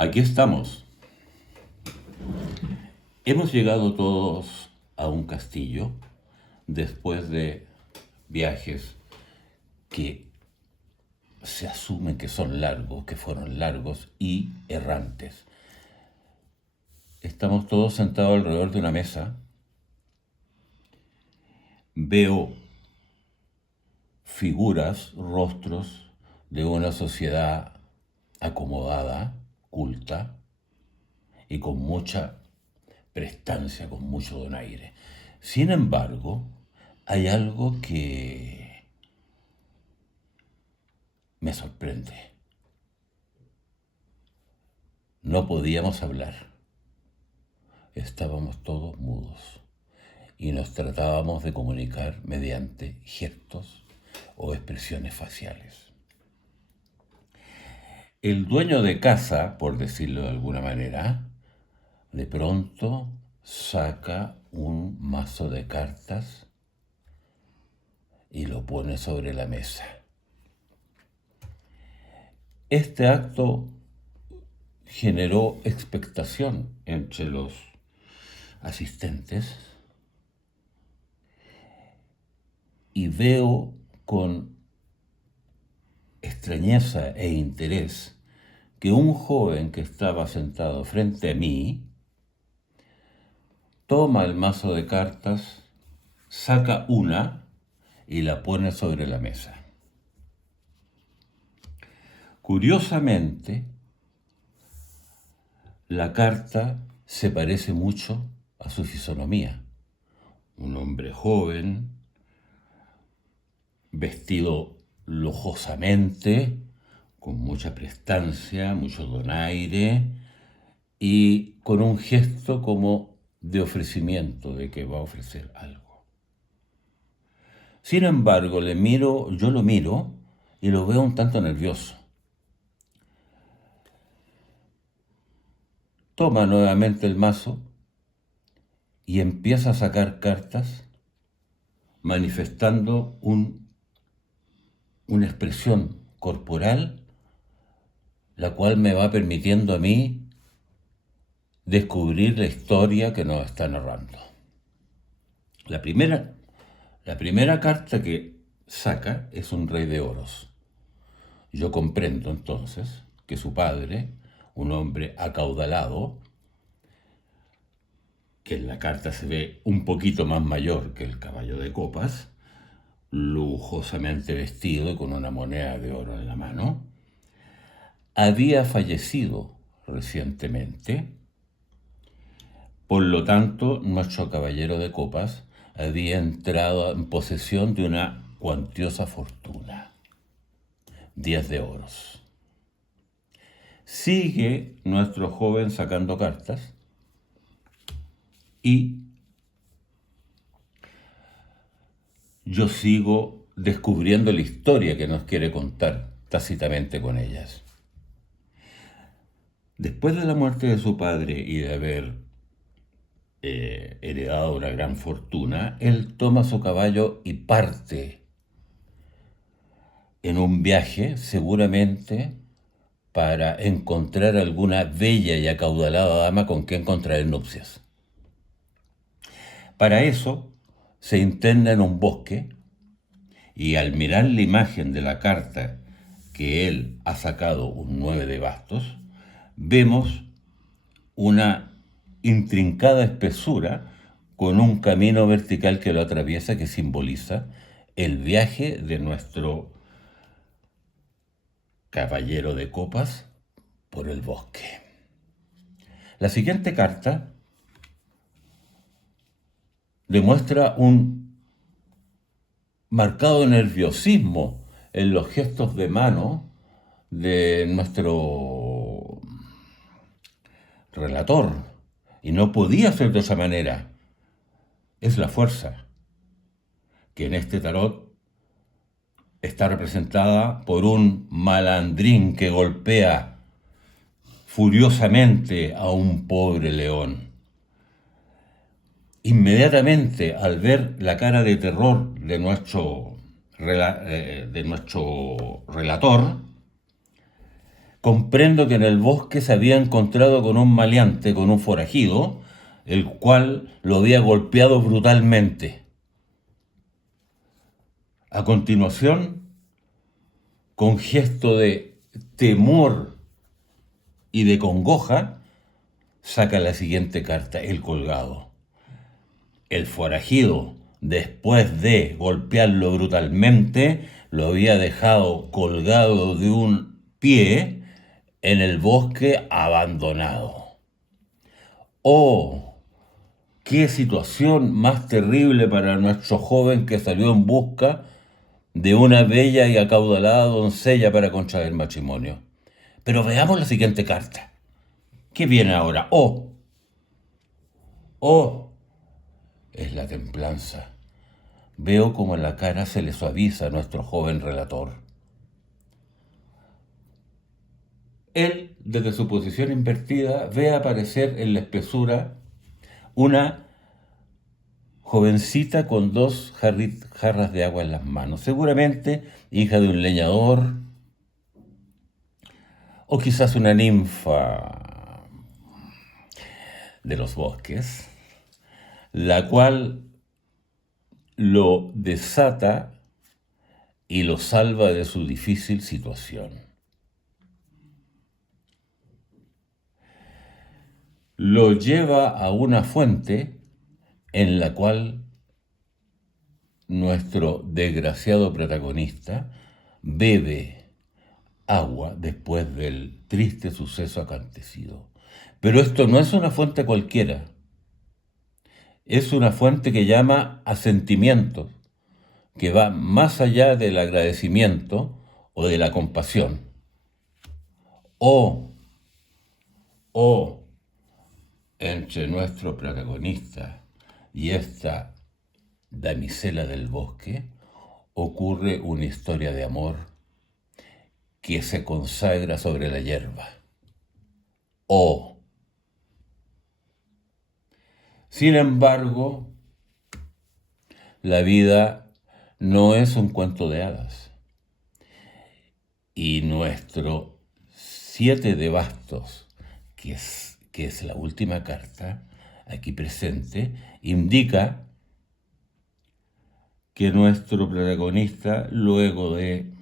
Aquí estamos. Hemos llegado todos a un castillo después de viajes que se asumen que son largos, que fueron largos y errantes. Estamos todos sentados alrededor de una mesa. Veo figuras, rostros de una sociedad acomodada, culta y con mucha prestancia, con mucho donaire. Sin embargo, hay algo que me sorprende. No podíamos hablar. Estábamos todos mudos y nos tratábamos de comunicar mediante gestos o expresiones faciales. El dueño de casa, por decirlo de alguna manera, de pronto saca un mazo de cartas y lo pone sobre la mesa. Este acto generó expectación entre los asistentes y veo con extrañeza e interés que un joven que estaba sentado frente a mí toma el mazo de cartas, saca una y la pone sobre la mesa. Curiosamente, la carta se parece mucho a su fisonomía. Un hombre joven, vestido lujosamente, con mucha prestancia, mucho donaire y con un gesto como de ofrecimiento, de que va a ofrecer algo. Sin embargo, yo lo miro y lo veo un tanto nervioso. Toma nuevamente el mazo y empieza a sacar cartas manifestando una expresión corporal, la cual me va permitiendo a mí descubrir la historia que nos está narrando. La primera carta que saca es un rey de oros. Yo comprendo entonces que su padre, un hombre acaudalado, que en la carta se ve un poquito más mayor que el caballo de copas, lujosamente vestido y con una moneda de oro en la mano, había fallecido recientemente. Por lo tanto, nuestro caballero de copas había entrado en posesión de una cuantiosa fortuna, 10 de oros. Sigue nuestro joven sacando cartas y yo sigo descubriendo la historia que nos quiere contar tácitamente con ellas. Después de la muerte de su padre y de haber heredado una gran fortuna, él toma su caballo y parte en un viaje, seguramente para encontrar alguna bella y acaudalada dama con quien contraer nupcias. Para eso se interna en un bosque y al mirar la imagen de la carta que él ha sacado, un 9 de bastos, vemos una intrincada espesura con un camino vertical que lo atraviesa, que simboliza el viaje de nuestro caballero de copas por el bosque. La siguiente carta demuestra un marcado nerviosismo en los gestos de mano de nuestro relator, y no podía ser de esa manera. Es la fuerza, que en este tarot está representada por un malandrín que golpea furiosamente a un pobre león. Inmediatamente, al ver la cara de terror de nuestro relator, comprendo que en el bosque se había encontrado con un maleante, con un forajido, el cual lo había golpeado brutalmente. A continuación, con gesto de temor y de congoja, saca la siguiente carta, el colgado. El forajido, después de golpearlo brutalmente, lo había dejado colgado de un pie en el bosque abandonado. ¡Oh! ¡Qué situación más terrible para nuestro joven que salió en busca de una bella y acaudalada doncella para contraer matrimonio! Pero veamos la siguiente carta. ¿Qué viene ahora? ¡Oh! ¡Oh! Es la templanza. Veo como en la cara se le suaviza a nuestro joven relator. Él, desde su posición invertida, ve aparecer en la espesura una jovencita con dos jarras de agua en las manos, seguramente hija de un leñador o quizás una ninfa de los bosques, la cual lo desata y lo salva de su difícil situación. Lo lleva a una fuente en la cual nuestro desgraciado protagonista bebe agua después del triste suceso acontecido. Pero esto no es una fuente cualquiera, es una fuente que llama a sentimientos, que va más allá del agradecimiento o de la compasión. O entre nuestro protagonista y esta damisela del bosque ocurre una historia de amor que se consagra sobre la hierba. Sin embargo, la vida no es un cuento de hadas. Y nuestro 7 de bastos, que es la última carta aquí presente, indica que nuestro protagonista, luego de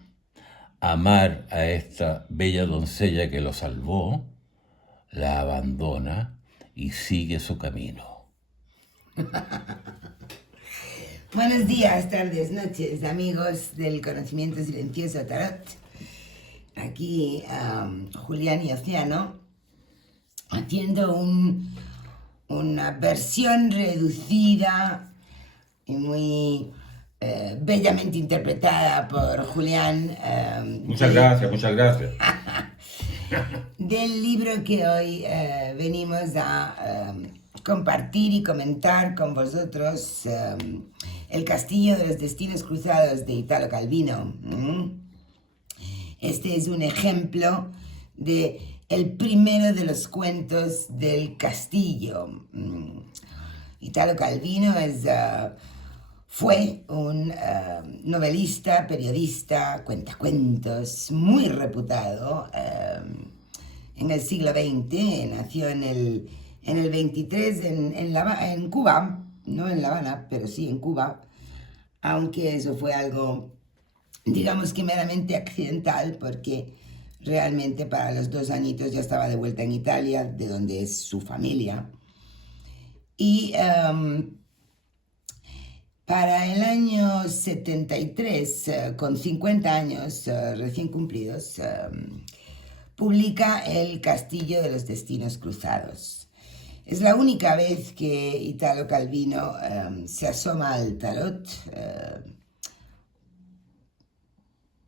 amar a esta bella doncella que lo salvó, la abandona y sigue su camino. Buenos días, tardes, noches, amigos del conocimiento silencioso Tarot. Aquí Julián y Océano haciendo una versión reducida y muy bellamente interpretada por Julián. Muchas gracias. Del libro que hoy venimos a compartir y comentar con vosotros, El Castillo de los Destinos Cruzados de Italo Calvino. Este es un ejemplo de el primero de los cuentos del castillo. Italo Calvino fue un novelista, periodista, cuentacuentos muy reputado en el siglo XX. Nació en el 23 en Cuba, no en La Habana, pero sí en Cuba, aunque eso fue algo, digamos que meramente accidental, porque realmente para los 2 añitos ya estaba de vuelta en Italia, de donde es su familia. Y para el año 73, con 50 años recién cumplidos, publica El Castillo de los Destinos Cruzados. Es la única vez que Italo Calvino se asoma al tarot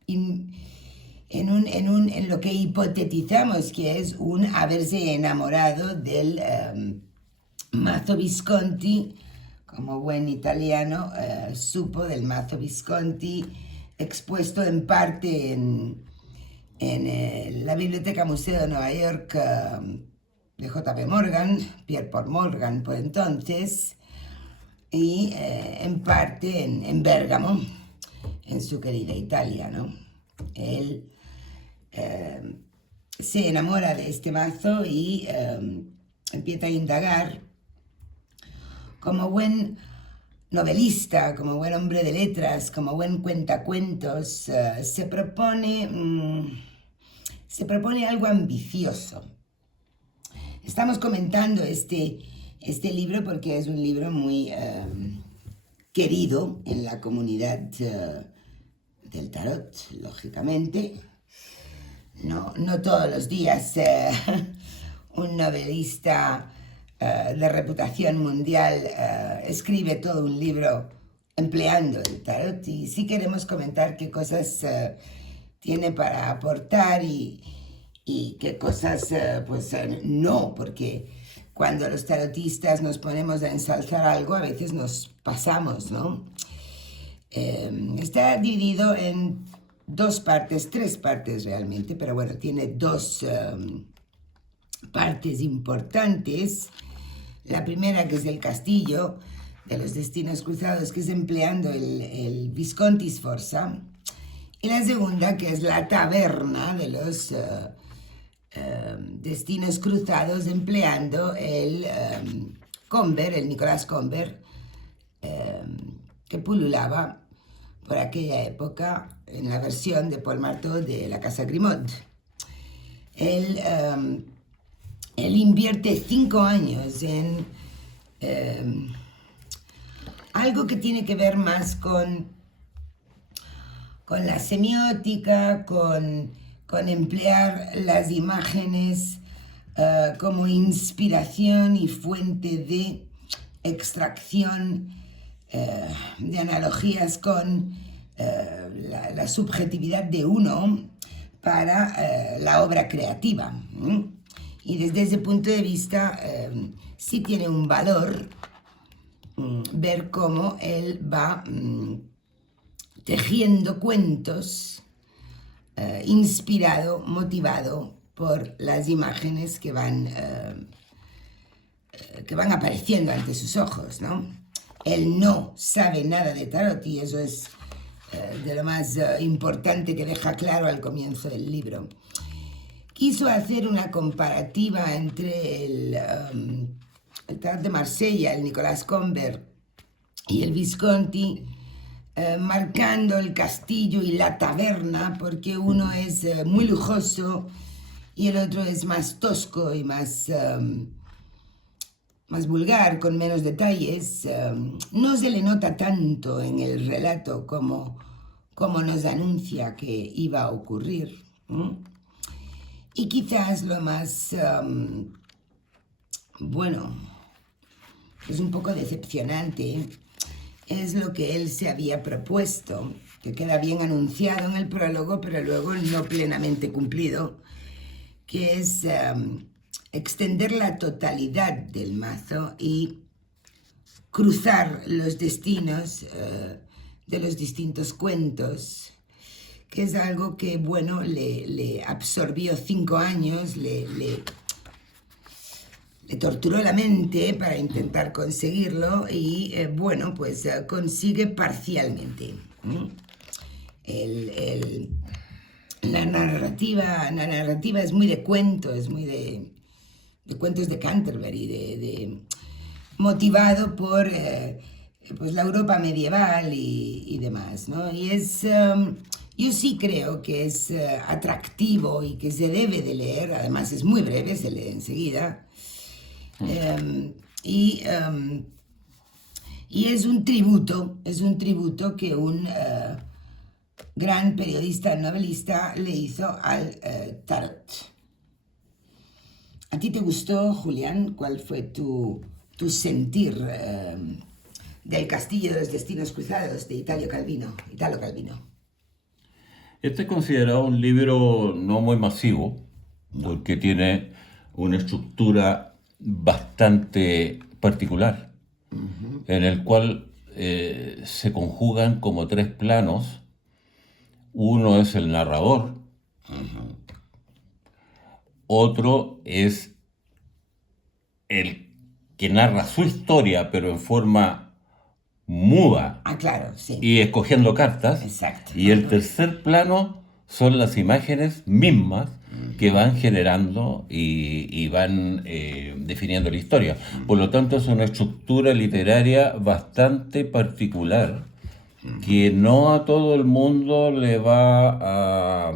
en lo que hipotetizamos que es un haberse enamorado del mazo Visconti. Como buen italiano, supo del mazo Visconti, expuesto en parte en la Biblioteca Museo de Nueva York de J.P. Morgan, Pierre Paul Morgan por entonces, y en parte en Bérgamo, en su querida Italia, ¿no? Él se enamora de este mazo y empieza a indagar. Como buen novelista, como buen hombre de letras, como buen cuentacuentos, se propone algo ambicioso. Estamos comentando este libro porque es un libro muy querido en la comunidad del tarot, lógicamente. No todos los días un novelista de reputación mundial escribe todo un libro empleando el tarot, y sí queremos comentar qué cosas tiene para aportar y qué cosas no, porque cuando los tarotistas nos ponemos a ensalzar algo a veces nos pasamos, ¿no? Está dividido en tres partes realmente, pero bueno, tiene dos partes importantes. La primera, que es el castillo de los destinos cruzados, que es empleando el Visconti Sforza, y la segunda, que es la taberna de los destinos cruzados, empleando el Comber, el Nicolás Comber, que pululaba por aquella época en la versión de Paul Marteau de la Casa Grimaud. Él invierte 5 años en algo que tiene que ver más con la semiótica, con emplear las imágenes como inspiración y fuente de extracción de analogías con la subjetividad de uno para la obra creativa. Y desde ese punto de vista sí tiene un valor ver cómo él va tejiendo cuentos inspirado, motivado por las imágenes que van apareciendo ante sus ojos, ¿no? Él no sabe nada de tarot, y eso es de lo más importante que deja claro al comienzo del libro. Quiso hacer una comparativa entre el tarot de Marsella, el Nicolás Comber, y el Visconti, marcando el castillo y la taberna, porque uno es muy lujoso y el otro es más tosco y más vulgar, con menos detalles. No se le nota tanto en el relato como nos anuncia que iba a ocurrir. Y quizás lo más, es un poco decepcionante, es lo que él se había propuesto, que queda bien anunciado en el prólogo, pero luego no plenamente cumplido, que es extender la totalidad del mazo y cruzar los destinos de los distintos cuentos, que es algo que, le absorbió 5 años, le torturó la mente para intentar conseguirlo, y consigue parcialmente. La narrativa es muy de cuento, es muy de cuentos de Canterbury, motivado por la Europa medieval y demás, ¿no? Y yo sí creo que es atractivo y que se debe de leer. Además es muy breve, se lee enseguida. Y es un tributo que un gran periodista novelista le hizo al tarot. ¿A ti te gustó, Julián? ¿Cuál fue tu sentir del Castillo de los Destinos Cruzados de Italo Calvino? Este es considerado un libro no muy masivo, porque tiene una estructura bastante particular, en el cual se conjugan como 3 planos. Uno es el narrador, otro es el que narra su historia, pero en forma muda. Claro, sí. Y escogiendo cartas. Exacto. Y el tercer plano son las imágenes mismas que van generando y van definiendo la historia. Por lo tanto, es una estructura literaria bastante particular que no a todo el mundo le va a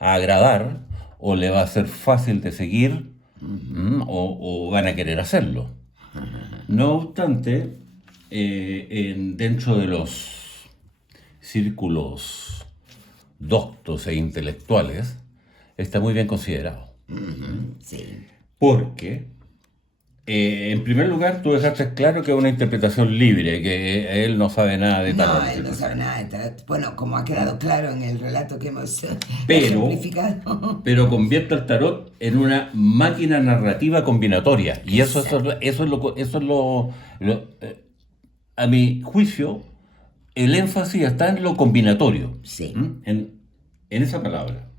agradar o le va a ser fácil de seguir, o van a querer hacerlo. No obstante, dentro de los círculos doctos e intelectuales, está muy bien considerado. Sí. Porque, en primer lugar, tú dejaste claro que es una interpretación libre, que él no sabe nada de tarot. No, él no sabe nada de tarot. Bueno, como ha quedado claro en el relato que hemos Pero ejemplificado. convierte al tarot en una máquina narrativa combinatoria. Y eso es a mi juicio, el énfasis está en lo combinatorio. Sí. En esa palabra.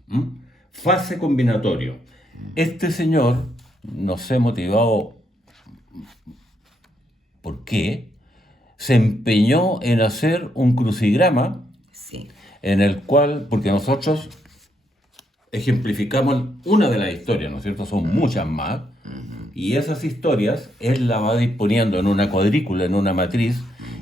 Fase combinatorio. Este señor, no sé motivado por qué, se empeñó en hacer un crucigrama Sí. en el cual, porque nosotros ejemplificamos una de las historias, ¿no es cierto? Son muchas más, y esas historias él las va disponiendo en una cuadrícula, en una matriz,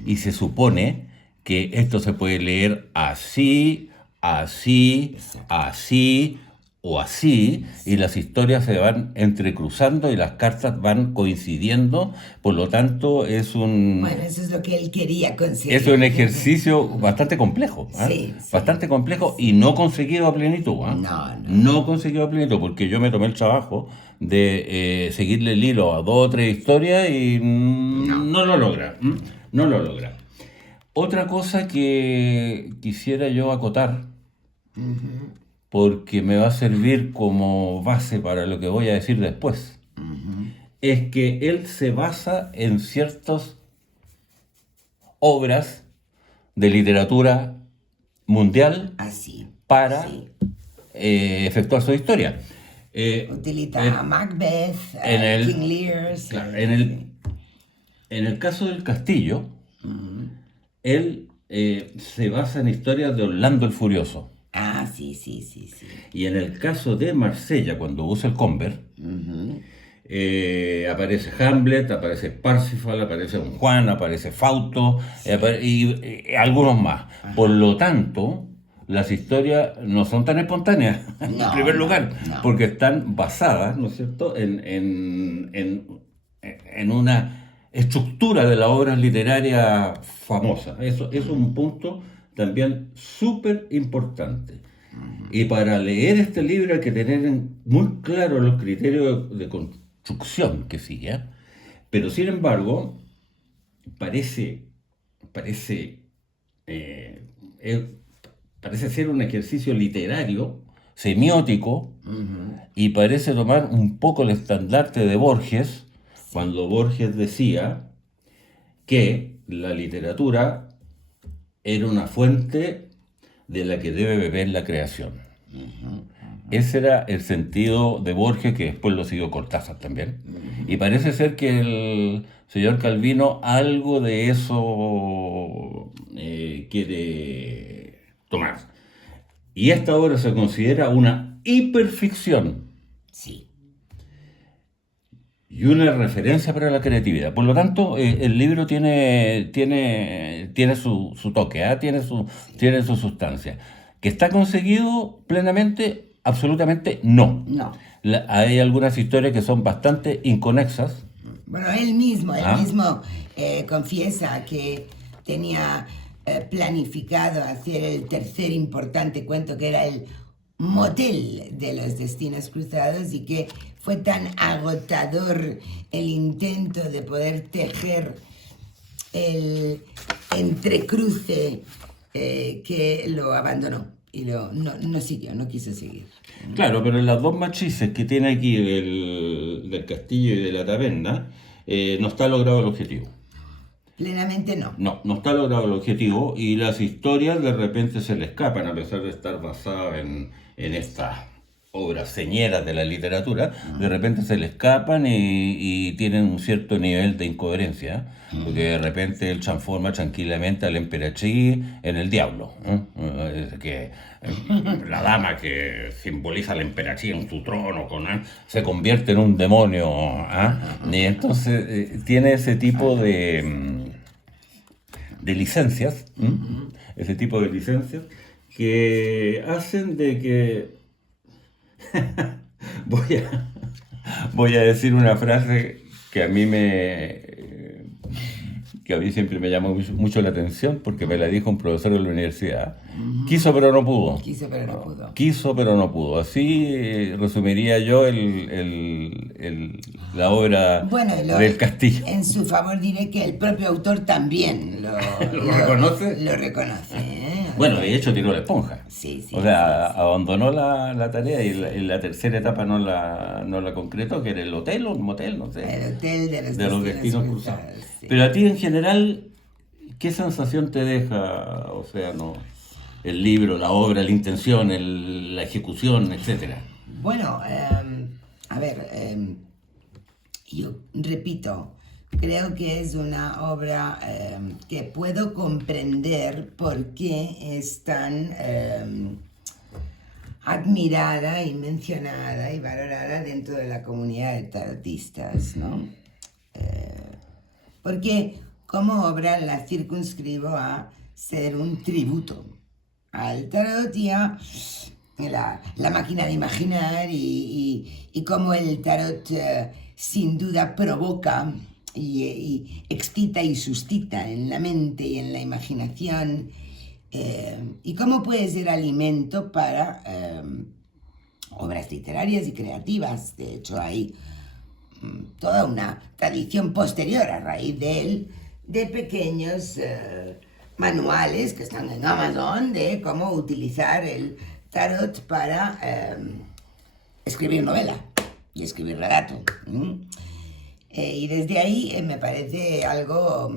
y se supone que esto se puede leer así, así, así o así, y las historias se van entrecruzando y las cartas van coincidiendo, por lo tanto es Bueno, eso es lo que él quería conseguir. es un ejercicio bastante complejo, Sí, sí. bastante complejo y no conseguido a plenitud. No. No conseguido a plenitud, porque yo me tomé el trabajo de seguirle el hilo a 2 o 3 historias y no lo logra. No lo logra. Otra cosa que quisiera yo acotar, porque me va a servir como base para lo que voy a decir después, es que él se basa en ciertas obras de literatura mundial Así. para Sí. efectuar su historia. Utiliza a Macbeth, en a el- King Lear. Sí. Claro, en el caso del castillo, él se basa en historias de Orlando el Furioso. Ah, sí. Y en el caso de Marsella, cuando usa el Conver, aparece Hamlet, aparece Parsifal, aparece Don Juan, aparece Fausto y algunos más. Por lo tanto, las historias no son tan espontáneas, en No, primer lugar, no. porque están basadas, ¿no es cierto?, en una estructura de la obra literaria famosa. Eso es un punto también súper importante. Y para leer este libro hay que tener muy claro los criterios de construcción que sigue. Pero sin embargo, parece ser un ejercicio literario, semiótico, y parece tomar un poco el estandarte de Borges, cuando Borges decía que la literatura era una fuente de la que debe beber la creación. Ese era el sentido de Borges, que después lo siguió Cortázar también. Y parece ser que el señor Calvino algo de eso quiere tomar. Y esta obra se considera una hiperficción Sí. y una referencia para la creatividad. Por lo tanto, el libro tiene su toque, tiene su sustancia. ¿Que está conseguido plenamente? Absolutamente no. No. Hay algunas historias que son bastante inconexas. Bueno, él mismo confiesa que tenía planificado hacer el tercer importante cuento, que era el motel de los destinos cruzados, y que fue tan agotador el intento de poder tejer el entrecruce que lo abandonó y no siguió, no quiso seguir. Claro, pero en las dos matrices que tiene aquí del castillo y de la taberna, no está logrado el objetivo. Plenamente no. No está logrado el objetivo, y las historias de repente se le escapan a pesar de estar basadas en estas obras señeras de la literatura, de repente se le escapan y tienen un cierto nivel de incoherencia, porque de repente él transforma tranquilamente al emperatriz en el diablo, ¿no? La dama que simboliza a la emperatriz en su trono se convierte en un demonio, ¿ah? Y entonces tiene ese tipo de licencias, ese tipo de licencias que hacen de que voy a decir una frase que a mí siempre me llamó mucho la atención porque me la dijo un profesor de la universidad. Quiso pero no pudo. Quiso pero no pudo. Quiso pero no pudo. Así resumiría yo la obra del Castillo. En su favor diré que el propio autor también ¿Lo reconoce? Lo reconoce, ¿eh? Bueno, de hecho tiró la esponja. Sí, o sea, abandonó la tarea y la tercera etapa no la concretó, que era el hotel o un motel, no sé. El hotel de los destinos cruzados. Sí. Pero a ti en general, ¿qué sensación te deja, el libro, la obra, la intención, la ejecución, etcétera? Bueno, a ver, yo repito, creo que es una obra que puedo comprender por qué es tan admirada y mencionada y valorada dentro de la comunidad de tarotistas, ¿no? Porque como obra la circunscribo a ser un tributo al tarot y a la máquina de imaginar y cómo el tarot sin duda provoca y excita y suscita en la mente y en la imaginación y cómo puede ser alimento para obras literarias y creativas. De hecho hay toda una tradición posterior a raíz de él de pequeños manuales que están en Amazon de cómo utilizar el tarot para escribir novela y escribir relato. Y desde ahí me parece algo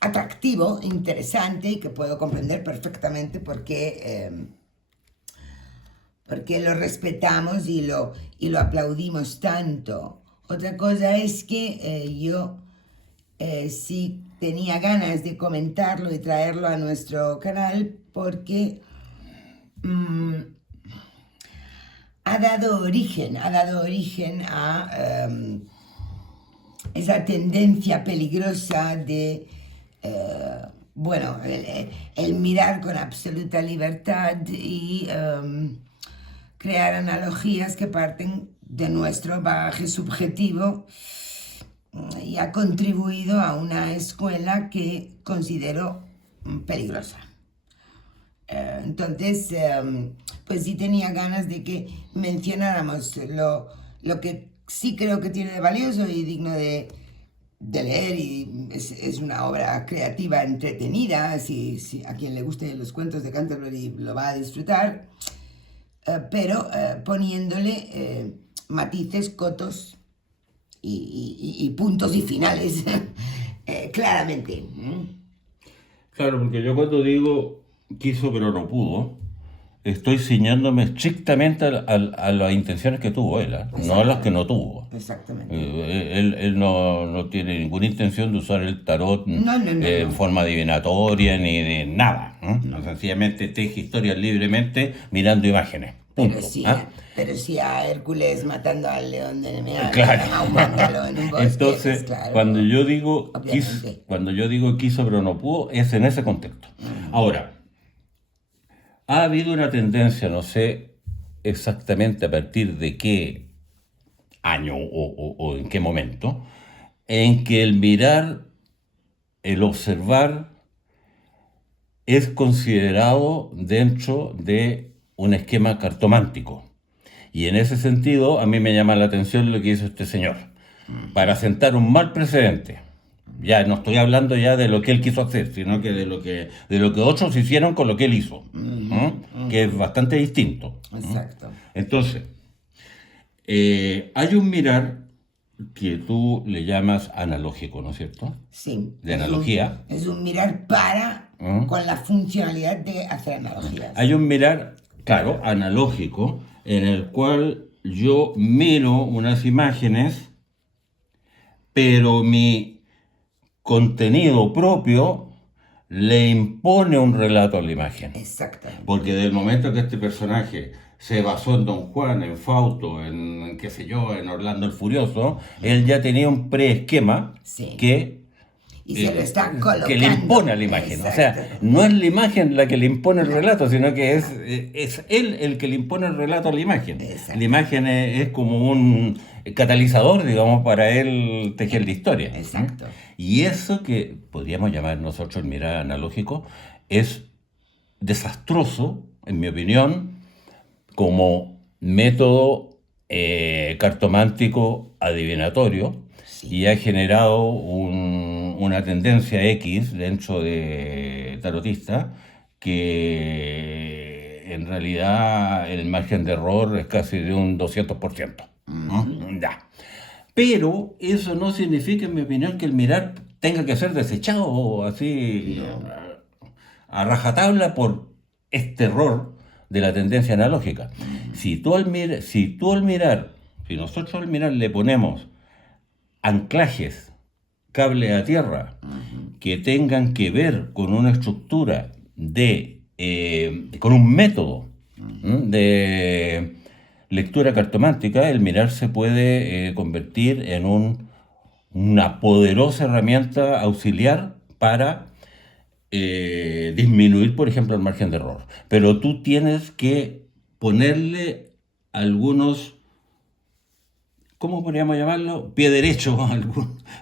atractivo, interesante y que puedo comprender perfectamente por qué lo respetamos y lo aplaudimos tanto. Otra cosa es que yo sí tenía ganas de comentarlo y traerlo a nuestro canal porque ha dado origen a esa tendencia peligrosa de, el mirar con absoluta libertad y crear analogías que parten de nuestro bagaje subjetivo y ha contribuido a una escuela que considero peligrosa. Entonces, pues sí tenía ganas de que mencionáramos lo que sí creo que tiene de valioso y digno de leer y es una obra creativa, entretenida, si a quien le gusten los cuentos de Canterbury lo va a disfrutar, pero poniéndole matices, cotos y puntos y finales claramente. Claro, porque yo cuando digo quiso pero no pudo, estoy ciñéndome estrictamente a las intenciones que tuvo él, no a las que no tuvo. Exactamente. Él no tiene ninguna intención de usar el tarot en forma divinatoria ni de nada. No, sencillamente teje historias libremente mirando imágenes. Pero sí a Hércules matando al león de Nemea, claro. A un vándalo en un bosque. Entonces, claro, cuando yo digo quiso pero no pudo, es en ese contexto. Ahora, ha habido una tendencia, no sé exactamente a partir de qué año o en qué momento, en que el mirar, el observar, es considerado dentro de un esquema cartomántico. Y en ese sentido, a mí me llama la atención lo que hizo este señor, para sentar un mal precedente. Ya no estoy hablando ya de lo que él quiso hacer, sino que de lo que otros hicieron con lo que él hizo, que es bastante distinto. Exacto. Entonces, hay un mirar que tú le llamas analógico, ¿no es cierto? Sí. De analogía. Es un mirar con la funcionalidad de hacer analogías. Hay un mirar, claro, analógico, en el cual yo miro unas imágenes, pero mi contenido propio le impone un relato a la imagen. Exactamente. Porque del momento que este personaje se basó en Don Juan, en Fausto, en qué sé yo, en Orlando el Furioso, él ya tenía un preesquema Sí. que Y se lo está colocando. que le impone a la imagen. O sea, Exacto. no es la imagen la que le impone el relato, sino que es él el que le impone el relato a la imagen. Exacto. La imagen es como un catalizador, digamos, para él tejer la historia. Exacto. Y eso que podríamos llamar nosotros el mirar analógico es desastroso, en mi opinión, como método cartomántico adivinatorio, Sí. y ha generado una tendencia X dentro de tarotista que en realidad el margen de error es casi de un 200%. ¿No? Ya. Pero eso no significa, en mi opinión, que el mirar tenga que ser desechado así a rajatabla por este error de la tendencia analógica. Si nosotros al mirar le ponemos anclajes, cable a tierra, que tengan que ver con una estructura con un método de lectura cartomántica, el mirar se puede convertir en una poderosa herramienta auxiliar para disminuir, por ejemplo, el margen de error. Pero tú tienes que ponerle algunos, ¿cómo podríamos llamarlo? Pie derecho,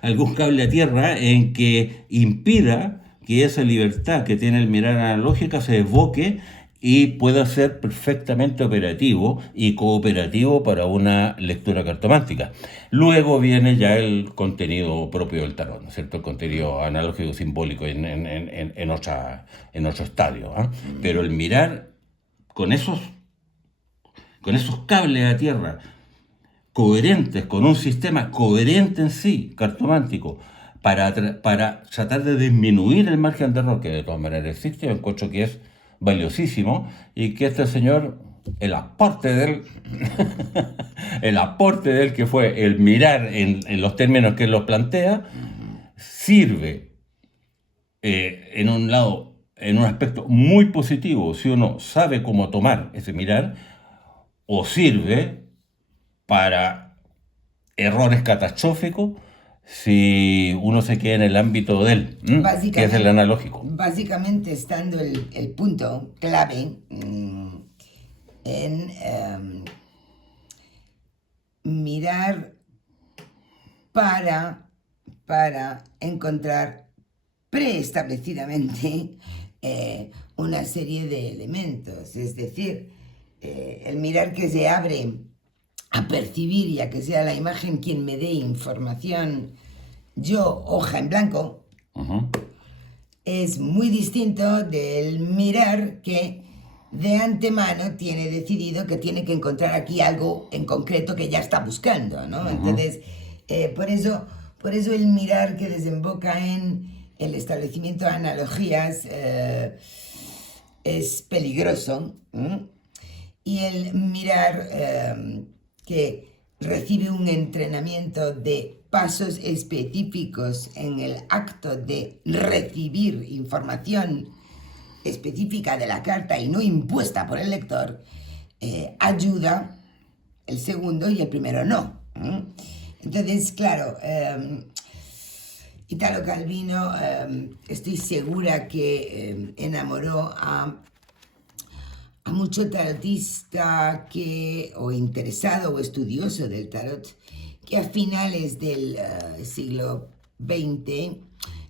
algún cable a tierra en que impida que esa libertad que tiene el mirar analógica se desboque y pueda ser perfectamente operativo y cooperativo para una lectura cartomántica. Luego viene ya el contenido propio del tarot, ¿no es cierto? El contenido analógico simbólico en otro estadio. ¿Eh? Pero el mirar con esos cables a tierra coherentes, con un sistema coherente en sí, cartomántico, para tratar de disminuir el margen de error, que de todas maneras existe, yo encuentro que es valiosísimo, y que este señor, el aporte de él, el aporte de él, que fue el mirar en los términos que él los plantea, sirve en un lado, en un aspecto muy positivo, si uno sabe cómo tomar ese mirar, o sirve para errores catastróficos si uno se queda en el ámbito de él, que es el analógico. Básicamente estando el punto clave en mirar para encontrar preestablecidamente una serie de elementos, es decir, el mirar que se abre a percibir y a que sea la imagen quien me dé información, yo, hoja en blanco, es muy distinto del mirar que de antemano tiene decidido que tiene que encontrar aquí algo en concreto que ya está buscando, ¿no? Entonces, por eso el mirar que desemboca en el establecimiento de analogías es peligroso, y el mirar que recibe un entrenamiento de pasos específicos en el acto de recibir información específica de la carta y no impuesta por el lector, ayuda, el segundo y el primero no. Entonces, claro, Italo Calvino, estoy segura que enamoró a mucho tarotista o interesado o estudioso del tarot que a finales del siglo XX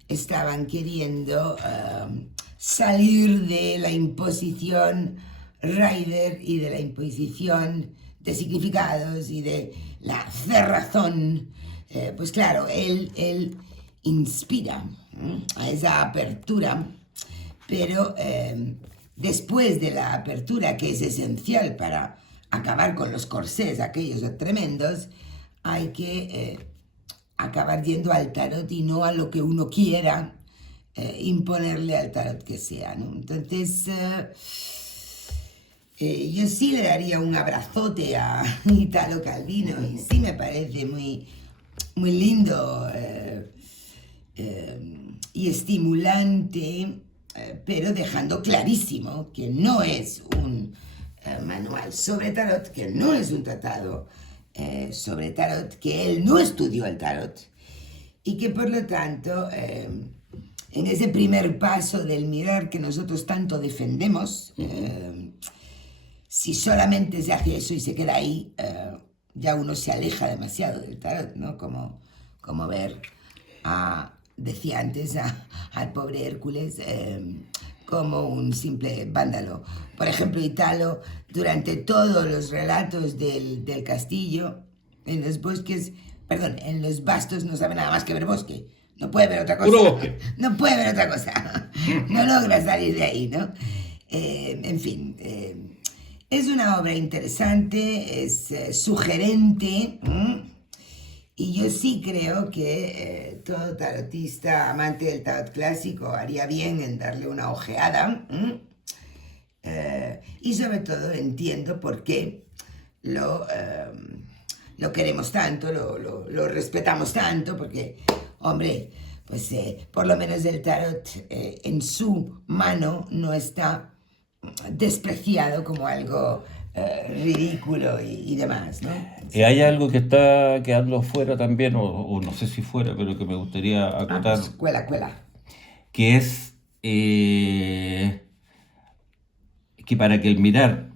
estaban queriendo salir de la imposición Rider y de la imposición de significados y de la cerrazón. Pues claro, él inspira a esa apertura, pero después de la apertura, que es esencial para acabar con los corsés aquellos tremendos, hay que acabar yendo al tarot y no a lo que uno quiera imponerle al tarot que sea, ¿no? Entonces, Yo sí le daría un abrazote a Italo Calvino y sí me parece muy lindo y estimulante, pero dejando clarísimo que no es un manual sobre tarot, que no es un tratado sobre tarot, que él no estudió el tarot y que por lo tanto en ese primer paso del mirar que nosotros tanto defendemos, si solamente se hace eso y se queda ahí, ya uno se aleja demasiado del tarot, ¿no? Como ver decía antes, al pobre Hércules como un simple vándalo. Por ejemplo, Italo, durante todos los relatos del castillo, en los bosques, perdón, en los bastos no sabe nada más que ver bosque. No puede ver otra cosa. Puro bosque. No puede ver otra cosa. No logra salir de ahí, ¿no? En fin, es una obra interesante, es sugerente, y yo sí creo que todo tarotista amante del tarot clásico haría bien en darle una ojeada, y sobre todo entiendo por qué lo queremos tanto, lo respetamos tanto, porque, hombre, pues por lo menos el tarot en su mano no está despreciado como algo ridículo y demás, ¿no? Hay algo que está quedando fuera también, o no sé si fuera, pero que me gustaría acotar, Pues, cuela. que es que para que el mirar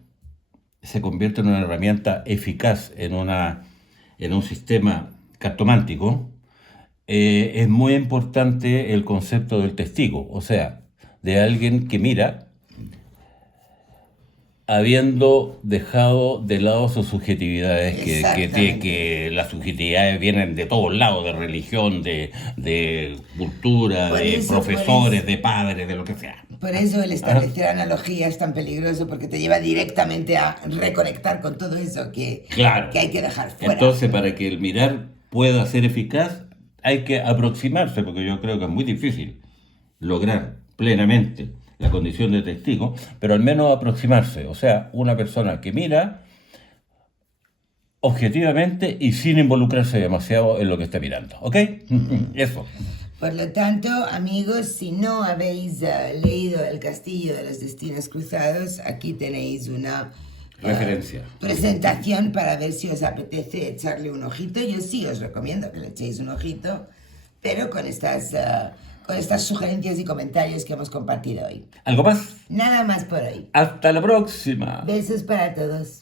se convierta en una herramienta eficaz en un sistema cartomántico, es muy importante el concepto del testigo, o sea, de alguien que mira habiendo dejado de lado sus subjetividades, que las subjetividades vienen de todos lados, de religión, de cultura, profesores, de padres, de lo que sea. Por eso el establecer analogía es tan peligroso, porque te lleva directamente a reconectar con todo eso que hay que dejar fuera. Entonces, para que el mirar pueda ser eficaz, hay que aproximarse, porque yo creo que es muy difícil lograr plenamente la condición de testigo, pero al menos aproximarse, o sea, una persona que mira objetivamente y sin involucrarse demasiado en lo que está mirando, ¿ok? Eso. Por lo tanto, amigos, si no habéis leído El Castillo de los Destinos Cruzados, aquí tenéis una referencia, presentación para ver si os apetece echarle un ojito. Yo sí os recomiendo que le echéis un ojito, pero con estas sugerencias y comentarios que hemos compartido hoy. ¿Algo más? Nada más por hoy. Hasta la próxima. Besos para todos.